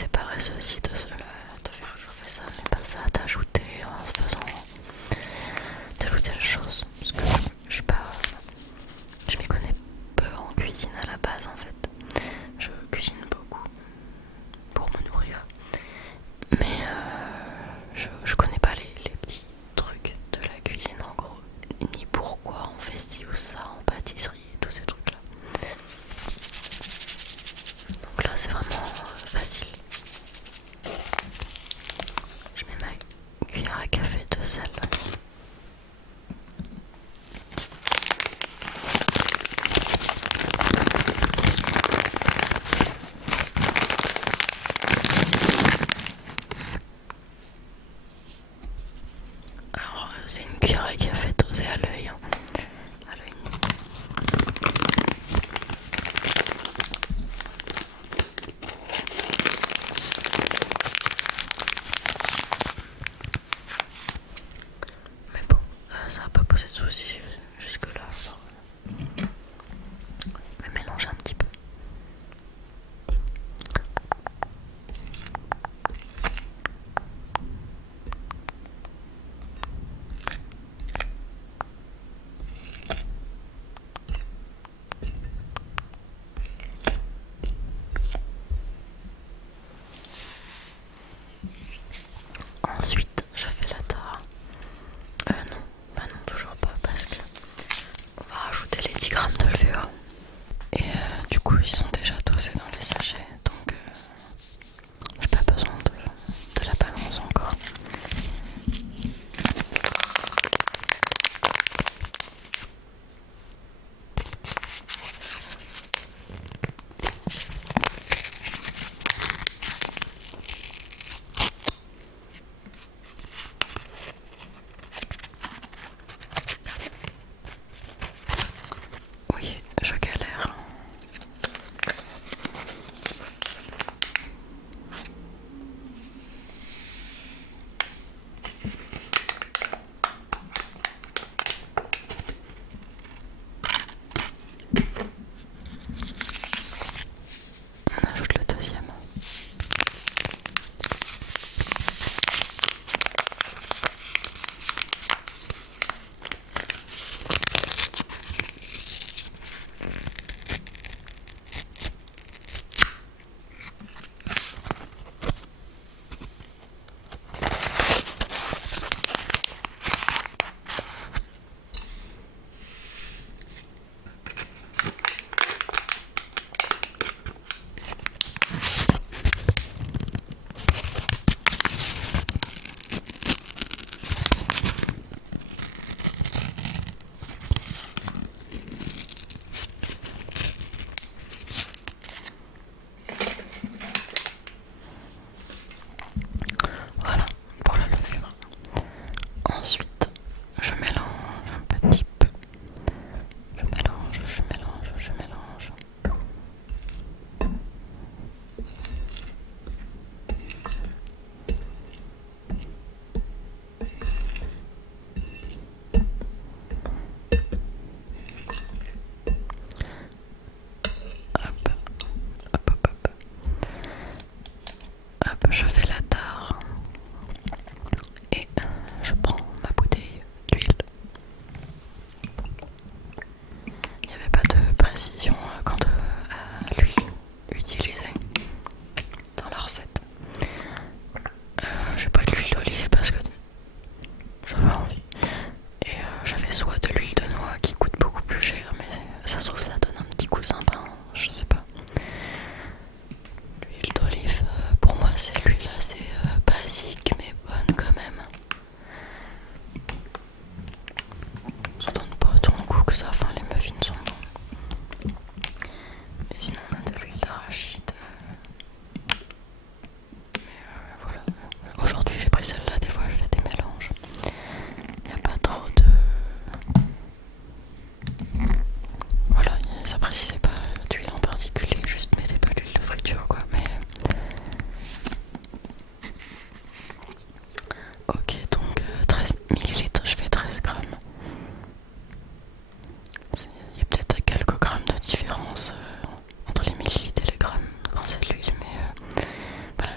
séparer ceci de cela, de faire chauffer ça, mais pas ça, d'ajouter en faisant telle ou telle chose. Parce que je suis pas. Je m'y connais peu en cuisine à la base en fait. Je cuisine beaucoup pour me nourrir. Mais je connais pas les petits trucs de la cuisine en gros. Ni pourquoi on fait ci ou ça en pâtisserie et tous ces trucs là. Donc là c'est vraiment facile. Je mets ma cuillère à café de sel. Alors c'est une cuillère à café dosée à l'œil. À l'œil nu. Mais bon, ça va pas poser de soucis jusque là. Je vais mélanger un petit peu. Ensuite, je fais la tare. Non, bah non, toujours pas parce que on va rajouter les 10 grammes de levure. Et du coup, ils sont déjà dosés dans les sachets, donc j'ai pas besoin de la balance encore. Oui, je galère. On ajoute le deuxième. Voilà pour la levure. Ensuite, je mélange un petit peu. Je mélange, je mélange, je mélange. Hop, hop, hop, hop. Hop, je fais la tare. Et je prends ma bouteille d'huile. Il n'y avait pas de précision quant à l'huile utilisée dans la recette. J'ai pas de l'huile d'olive parce que j'avais envie. Et j'avais soit de l'huile de noix qui coûte beaucoup plus cher, mais ça se trouve ça donne un petit coup sympa, hein, je sais pas. L'huile d'olive, pour moi c'est l'huile assez basique mais bonne quand même. Ça donne pas autant de goût que ça, enfin les muffins sont bons. Et sinon on a de l'huile d'arachide. Mais voilà, aujourd'hui j'ai pris celle-là, des fois je fais des mélanges. Il n'y a pas trop de... Voilà, ça précisait pas d'huile en particulier, juste mettez pas l'huile de friture quoi, mais... Ok, donc 13 millilitres, je fais 13 grammes. Il y a peut-être quelques grammes de différence entre les millilitres et les grammes quand c'est de l'huile, mais voilà,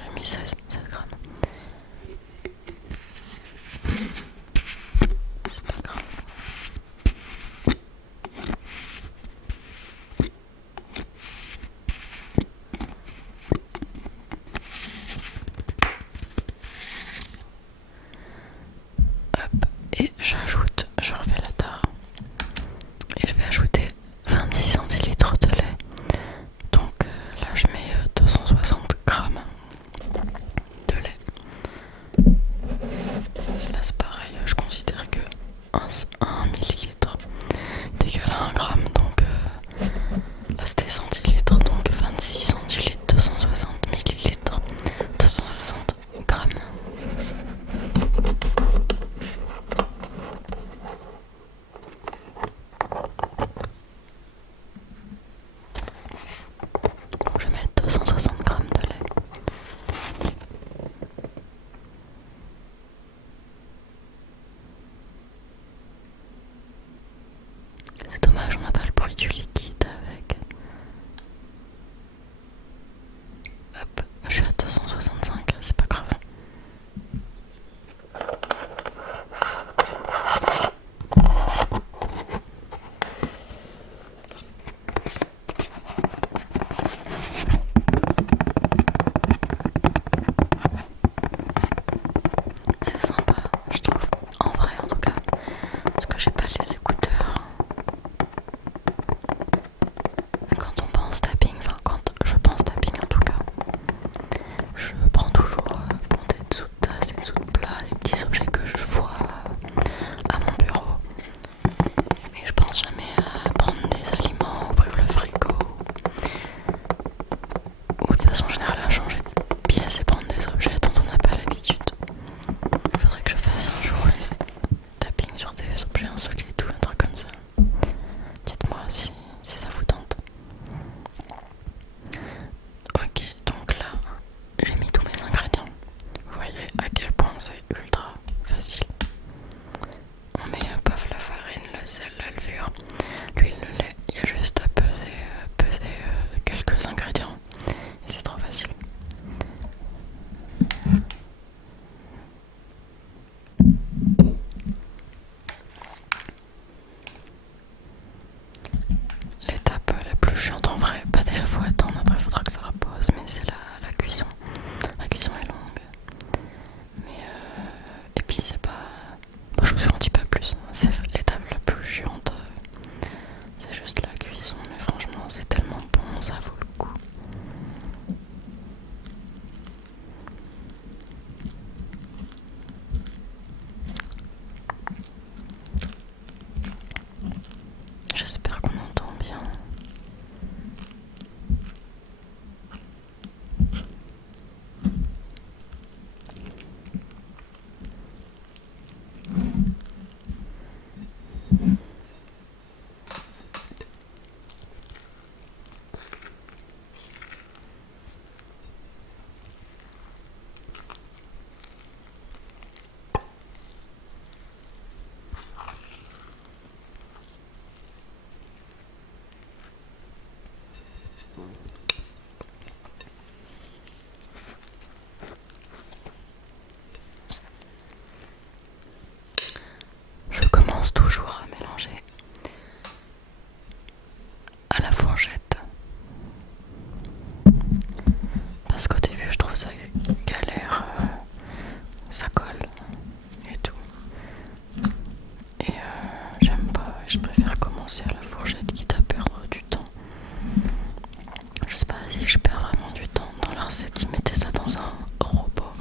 c'est tu mettais ça dans un robot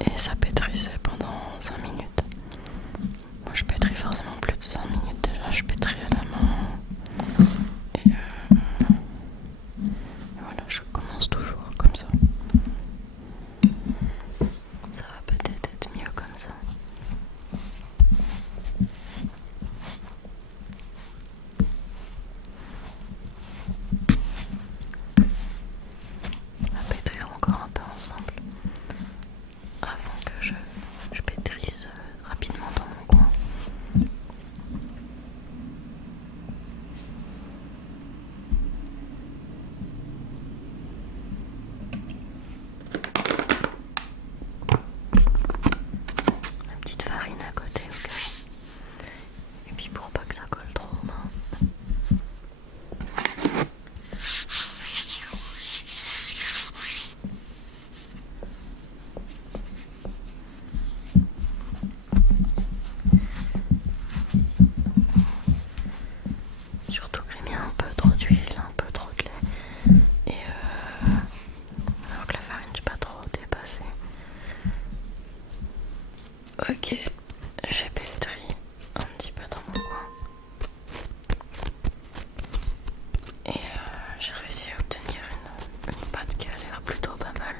et ça pétrissait pendant 5 minutes. Moi je pétris forcément plus de 5 minutes déjà, je pétris à la main. Et voilà, je commence toujours comme ça. Ça va peut-être être mieux comme ça. On va pétrir encore un peu ensemble avant que je pétrisse rapidement dans mon coin. La petite farine à côté au cas où. Et puis pour pas que ça colle trop aux mains. Surtout que j'ai mis un peu trop d'huile, un peu trop de lait. Et alors que la farine, j'ai pas trop dépassé. Ok, j'ai pétri un petit peu dans mon coin. Et j'ai réussi à obtenir une pâte qui a l'air plutôt pas mal.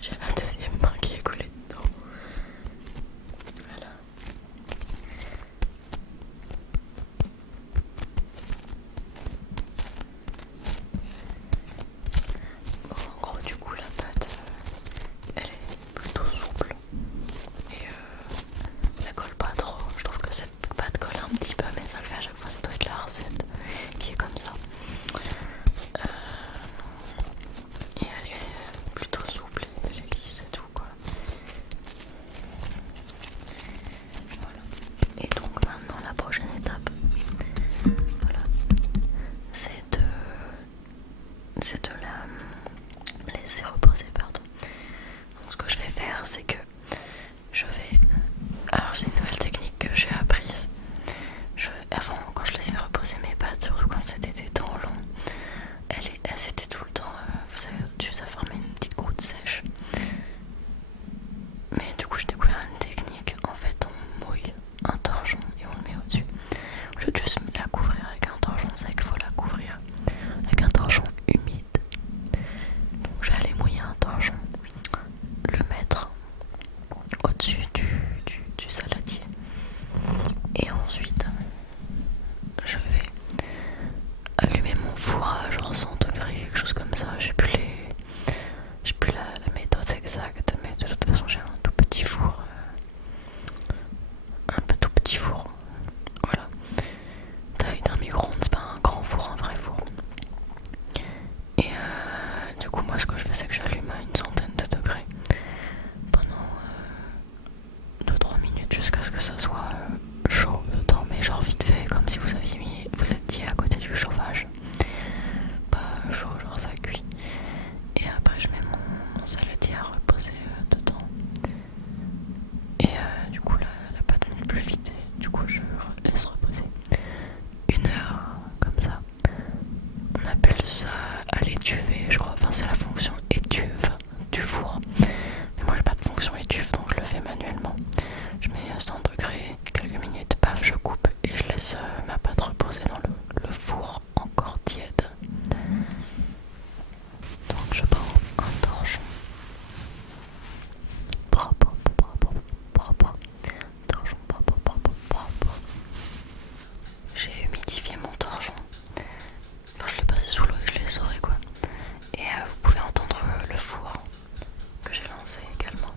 J'ai la deuxième main qui est collée dedans. Voilà. Bon, en gros, du coup, la pâte, elle est plutôt souple. Et elle colle pas trop. Je trouve que cette pâte colle un petit peu, mais ça le fait à chaque fois. Ça doit être la recette qui est comme ça. Et elle est plutôt souple, elle est lisse et tout quoi. Voilà. Et donc maintenant la prochaine étape, voilà, c'est de la laisser reposer, pardon. Donc ce que je vais faire, c'est que je vais... Alors c'est une nouvelle technique que j'ai apprise. Avant, quand je laissais reposer mes pâtes, surtout quand c'était des temps longs, elles étaient tout le temps, vous savez, au-dessus ça formait une petite croûte sèche. Mais du coup j'ai découvert une technique, en fait on mouille un torchon et on le met au-dessus. Au lieu de juste la couvrir avec un torchon sec, il faut la couvrir avec un torchon humide. Donc je vais aller mouiller un torchon, le mettre au-dessus du saladier. Et ensuite je vais allumer mon four à genre 100 degrés, quelque chose comme ça. J'ai plus la méthode exacte, mais de toute façon j'ai un tout petit four, tout petit four, voilà, taille d'un micro-ondes, c'est pas un grand four, un vrai four. Et du coup moi ce que je fais, c'est que j'allume à une centaine de degrés pendant 2-3 minutes jusqu'à ce que ça soit chaud dedans, mais genre vite fait, comme si vous étiez à côté du chauffage, pas chaud, genre ça cuit. Et après je mets mon saladier à reposer dedans. Et du coup la pâte monte plus vite et du coup je laisse reposer 1 heure comme ça. On appelle ça à l'étuvée, je crois. Enfin c'est la fonction étuve du four. Mais moi j'ai pas de fonction étuve, donc je le fais manuellement. Je mets 100 degrés, quelques minutes, paf, je coupe et je laisse ma pâte reposer dans le four encore tiède. Donc je prends un torchon propre, torchon propre. J'ai humidifié mon torchon. Enfin je l'ai passé sous l'eau et je l'ai essoré quoi. Et vous pouvez entendre le four que j'ai lancé également.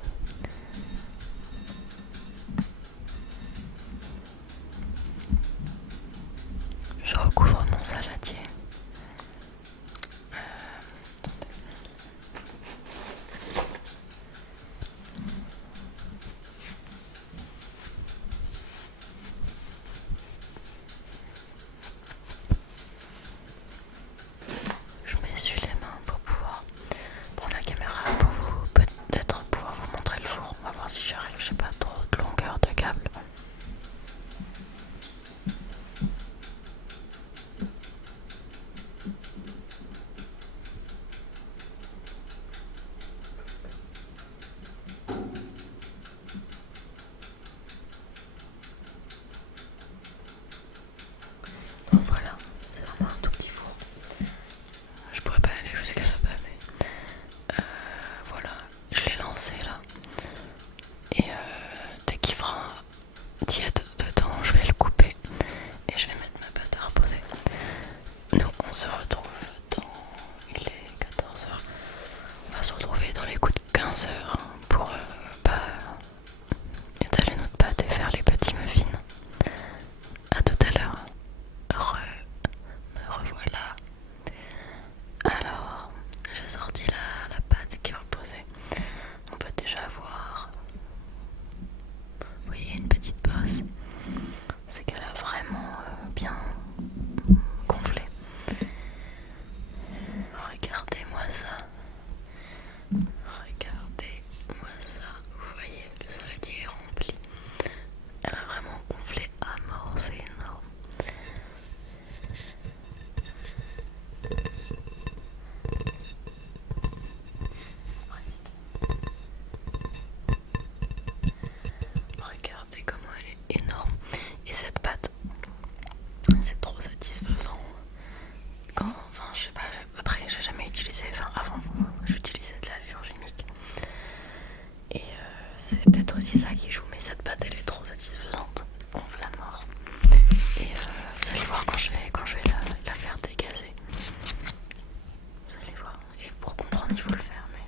Je recouvre mon saladier j'utilisais, enfin avant j'utilisais de la levure chimique. Et c'est peut-être aussi ça qui joue, mais cette pâte elle est trop satisfaisante, gonfle la mort. Et vous allez voir quand je vais la faire dégazer. Vous allez voir. Et pour comprendre il faut le faire, mais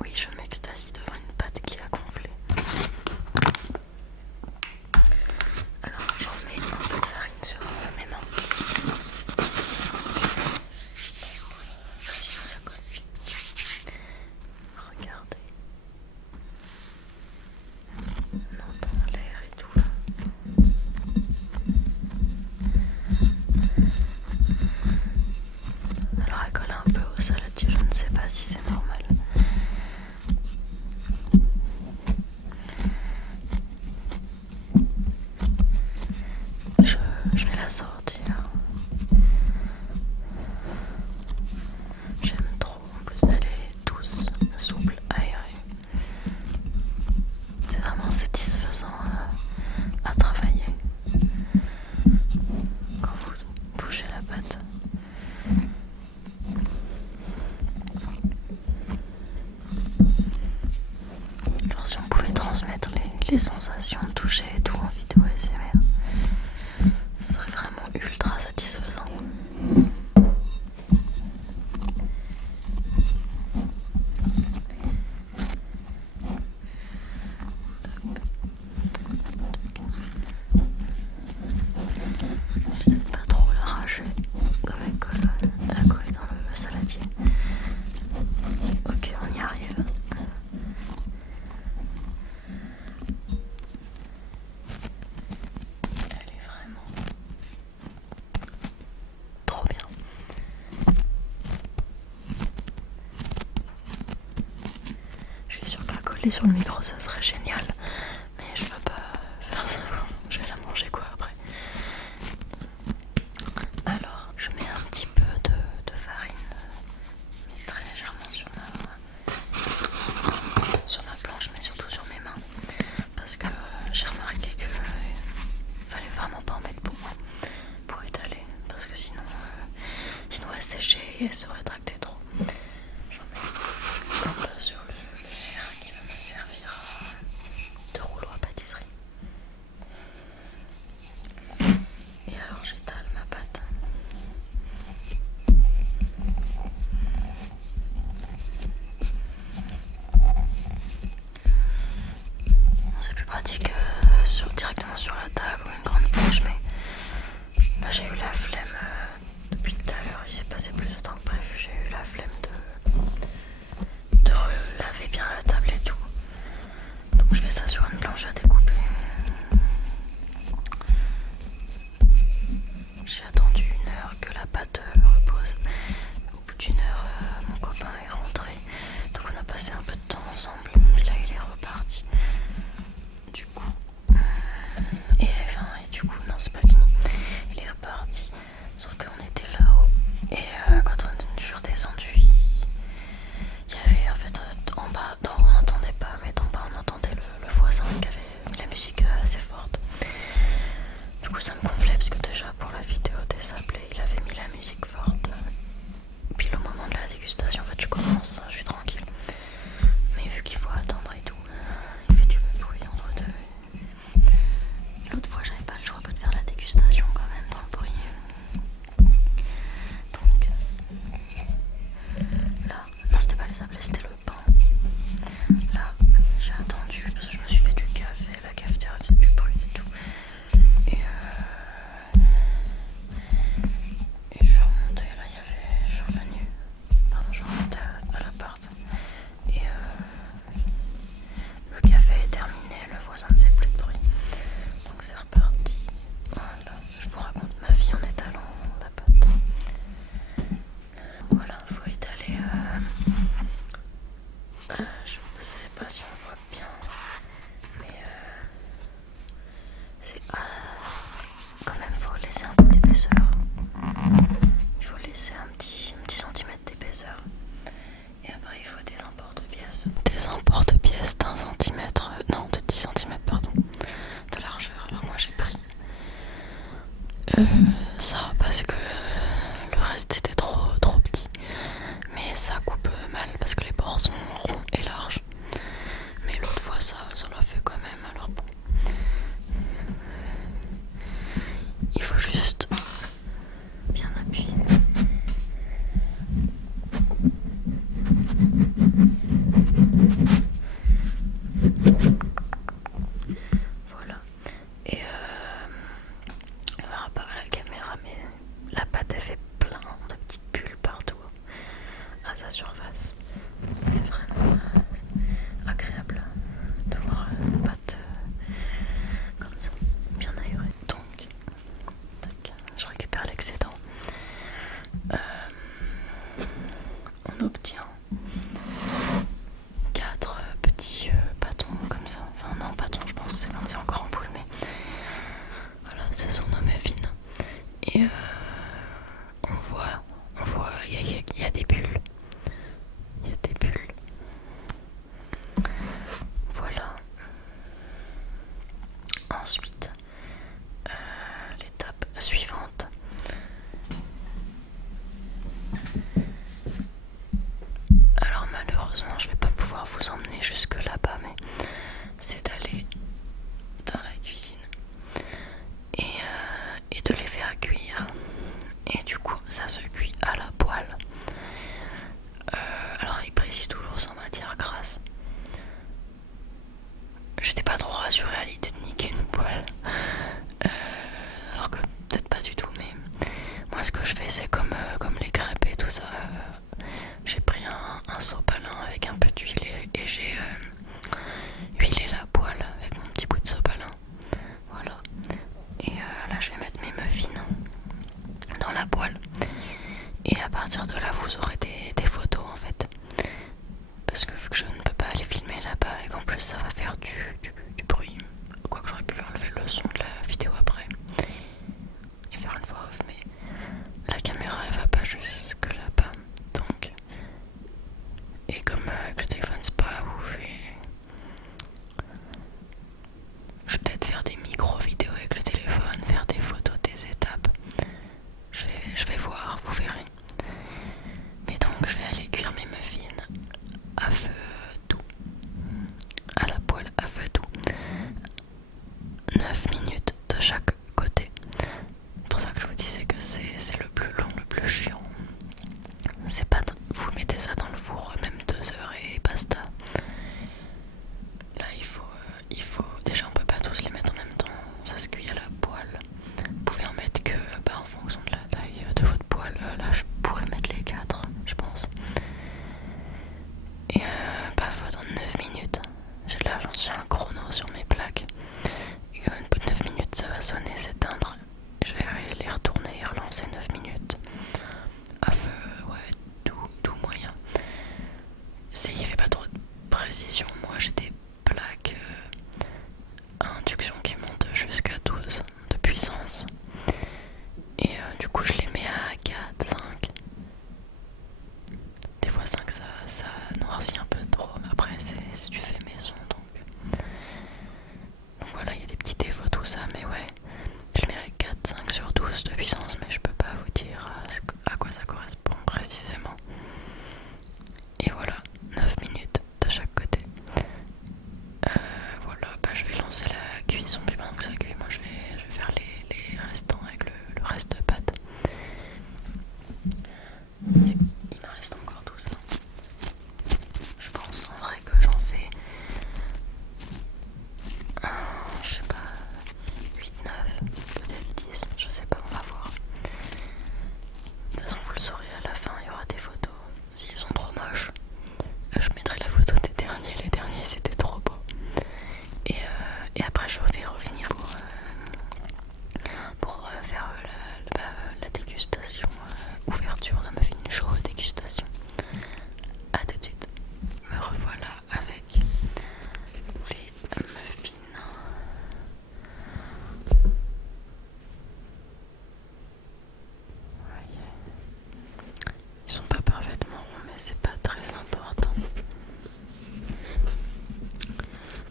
oui, je m'extasie devant une pâte qui a gonflé. Alors j'en mets un peu de farine sur mes mains. Sinon ça colle vite. Regardez. On entend l'air et tout là. Alors elle colle un peu au saladier, je ne sais pas si c'est normal. Je vais la sortir. J'aime trop, en plus elle est douce, souple, aérée. C'est vraiment satisfaisant à travailler quand vous touchez la pâte. Genre si on pouvait transmettre les sensations de toucher et tout en vidéo ASMR, ce serait vraiment ultra satisfaisant. J'essaie de pas trop l'arracher comme elle a collé dans le saladier. Ok, on y arrive. Elle est vraiment trop bien. Je suis sûre qu'à coller sur le micro ça serait génial, mais je peux pas faire ça. Je vais la manger quoi après. Alors je mets un petit peu de farine, mais très légèrement sur ma planche, mais surtout sur mes mains, parce que j'ai remarqué que fallait vraiment pas en mettre beaucoup pour étaler, parce que sinon elle séchait et elle se rétractait trop. J'en mets un peu sur le verre qui va me servir de rouleau à pâtisserie. Et alors j'étale ma pâte. C'est plus pratique directement sur la table ou une grande poche, mais là j'ai eu la flemme depuis tout à l'heure, il s'est passé plus de temps que prévu, j'ai eu la flemme de relaver bien la table et tout. Donc je fais ça sur une planche à découper. J'ai attendu 1 heure que la pâte repose. Au bout d'1 heure, mon copain est rentré, donc on a passé un peu de temps ensemble. Puis là il est reparti. Du coup, et du coup non c'est pas fini. Il est reparti, sauf qu'on était là-haut et quand on est redescendu, il y avait en fait en bas, d'en haut on n'entendait pas, mais d'en bas on entendait le voisin qui avait la musique assez forte. Du coup ça me gonflait parce que déjà pour la vidéo des sablés il avait mis la musique forte. Puis au moment de la dégustation en fait je commence, je suis tranquille. Mais vu qu'il faut attendre et tout, il fait du bruit entre deux. L'autre fois j'avais pas le choix que de faire la dégustation quand même dans le bruit. Donc là, non c'était pas les sablés, c'était le pain. Là j'ai attendu parce que je me suis fait du café, la cafetière faisait du bruit et tout. Et je suis remontée, là je suis revenue, pardon, je suis remontée à l'appart. Et le café est terminé, le voisin ne fait plus de bruit. Donc c'est reparti. Voilà, je vous raconte ma vie en étalant la pâte. Voilà, il faut étaler. Je ne sais pas si on voit bien, mais c'est quand même faut laisser un peu d'épaisseur. Il faut laisser un petit centimètre d'épaisseur. Et après il faut des emporte-pièces. Des emporte-pièces d'1 centimètre, non de 10 centimètres pardon, de largeur. Alors moi j'ai pris ça parce que le reste c'était trop petit. j'étais pas trop rassurée à l'idée de niquer une poêle. Alors que peut-être pas du tout, mais moi ce que je fais c'est comme les crêpes et tout ça. J'ai pris un sopalin avec un peu d'huile et j'ai huilé la poêle avec mon petit bout de sopalin. Voilà. Et là je vais mettre mes muffins dans la poêle. Et à partir de là vous aurez des photos en fait. Parce que vu que je ne peux pas aller filmer là-bas et qu'en plus ça va faire du bruit. Quoique j'aurais pu enlever le son de la vidéo après et faire une voix off, mais la caméra elle va pas jusque là-bas. Donc, et comme avec le téléphone c'est pas ouf, je vais peut-être faire des micro-vidéos avec le téléphone, faire des photos des étapes. Je vais voir, vous verrez. Mais donc je vais aller cuire mes muffins à feu doux, à la poêle à feu doux. 9 minutes de chaque côté. C'est pour ça que je vous disais que c'est le plus long, le plus chiant. C'est pas vous mettez ça dans le four même 2 heures et basta. Là il faut déjà on peut pas tous les mettre en même temps, ça se cuit à la poêle. Vous pouvez en mettre que en fonction de la taille de votre poêle. Là je pourrais mettre les 4 je pense. Et dans 9 minutes. J'ai un chrono sur mes plaques. Et au bout de 9 minutes ça va sonner, s'éteindre. Je vais les retourner et relancer 9 minutes. À feu, tout moyen. Il n'y avait pas trop de précision. Moi j'ai des plaques à induction qui montent jusqu'à 12 de puissance. Et du coup je les mets à 4, 5. Des fois 5 ça noircit un peu trop. Après c'est du fait maison donc voilà, il y a des petits défauts tout ça, mais ouais. Je mets à 4, 5 sur 12 de puissance, mais je peux pas vous dire à quoi ça correspond précisément. Et voilà, 9 minutes de chaque côté. Voilà, je vais lancer la cuisson, puis pendant que ça cuit, moi je vais faire les restants avec le reste de pâte. Il me reste encore tout ça. Je pense en vrai que j'en fais je sais pas, 8, 9, peut-être 10, je sais pas, on va voir. De toute façon vous le saurez à la fin, il y aura des photos. Si elles sont trop moches, je mettrai la photo des derniers. Les derniers c'était trop beau. Et après je vais revenir pour faire la dégustation, ouverture de muffin chaud, dégustation. A tout de suite, me revoilà avec les muffins. Ils sont pas parfaitement ronds, mais c'est pas très important.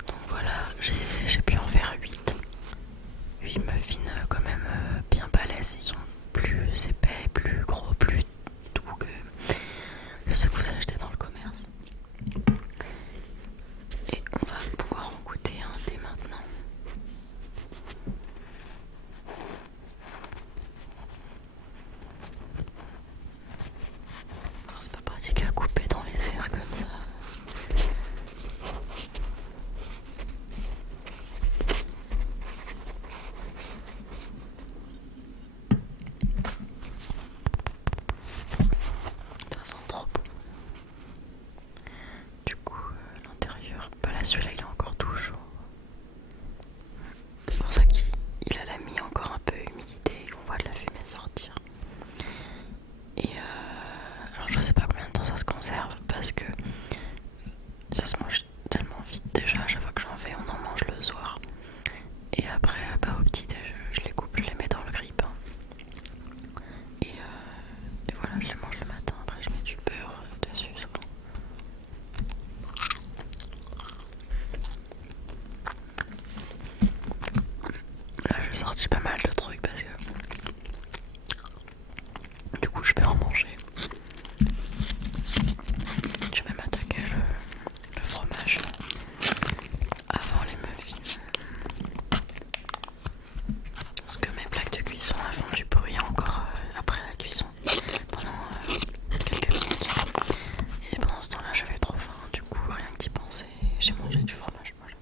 Donc voilà, j'ai pu en faire 8 muffins quand même bien balèzes. Ils sont plus épais, plus gros, plus doux que ceux que vous achetez dans le commerce. Et on va pouvoir en goûter un dès maintenant. Alors c'est pas pratique à couper dans les airs comme ça. Ça sent trop bon. Du coup, l'intérieur, là celui-là il est encore tout chaud. C'est pour ça qu'il a la mie encore un peu humidité et qu'on voit de la fumée sortir. Et alors je sais pas combien de temps ça se conserve parce que ça se mange tellement vite déjà. À chaque fois que j'en fais, on en mange le soir. Et après, au petit déj, je les coupe, je les mets dans le grille-pain. Et voilà, je les mange le matin. Après, je mets du beurre dessus souvent. Là, j'ai sorti pas mal de trucs parce que du coup, je vais en manger. Je vais même attaquer le fromage avant les muffins. Parce que mes plaques de cuisson elles font du bruit encore après la cuisson pendant quelques minutes. Et pendant ce temps-là, j'avais trop faim. Du coup, rien que d'y penser, j'ai mangé du fromage. Voilà.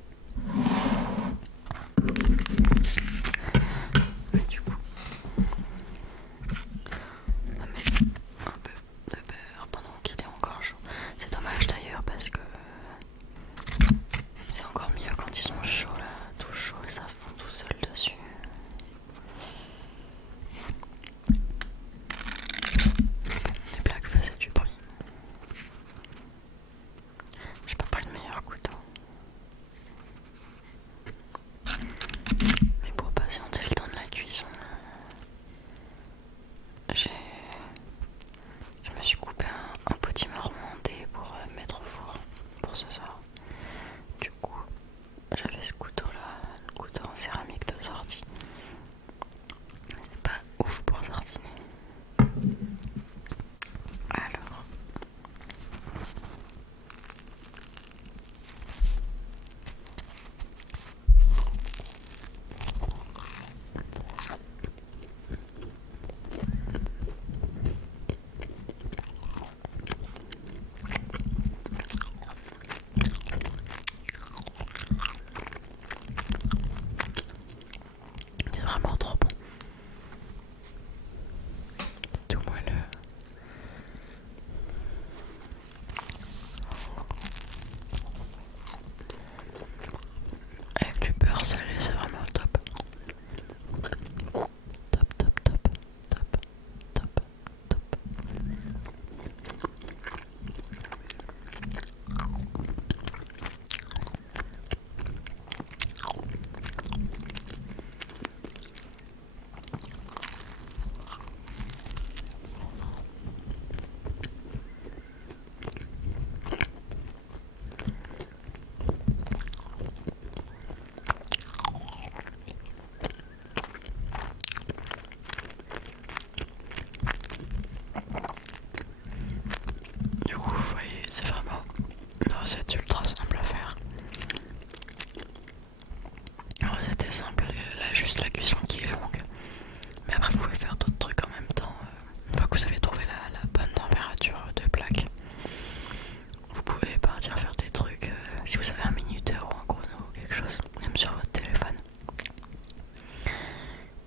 chose, même sur votre téléphone.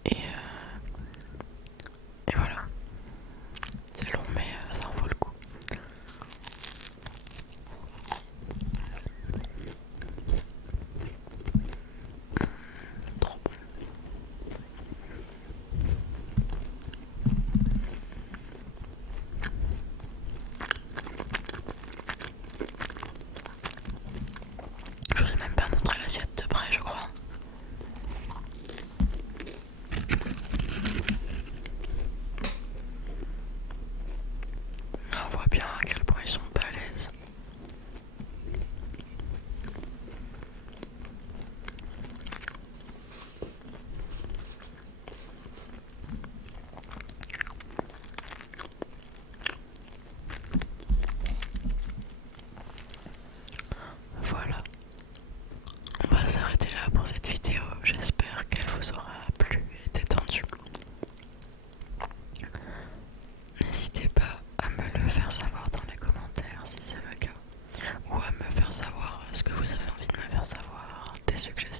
Et voilà. C'est long mais ça en vaut le coup. Trop bon. Je vous ai même pas montré l'assiette de près, je crois. On voit bien à quel point ils sont balèzes. Voilà. On va s'arrêter là pour cette vidéo. J'espère qu'elle vous aura plu et détendu. N'hésitez pas à me le faire savoir dans les commentaires si c'est le cas. Ou à me faire savoir ce que vous avez envie de me faire savoir, des suggestions.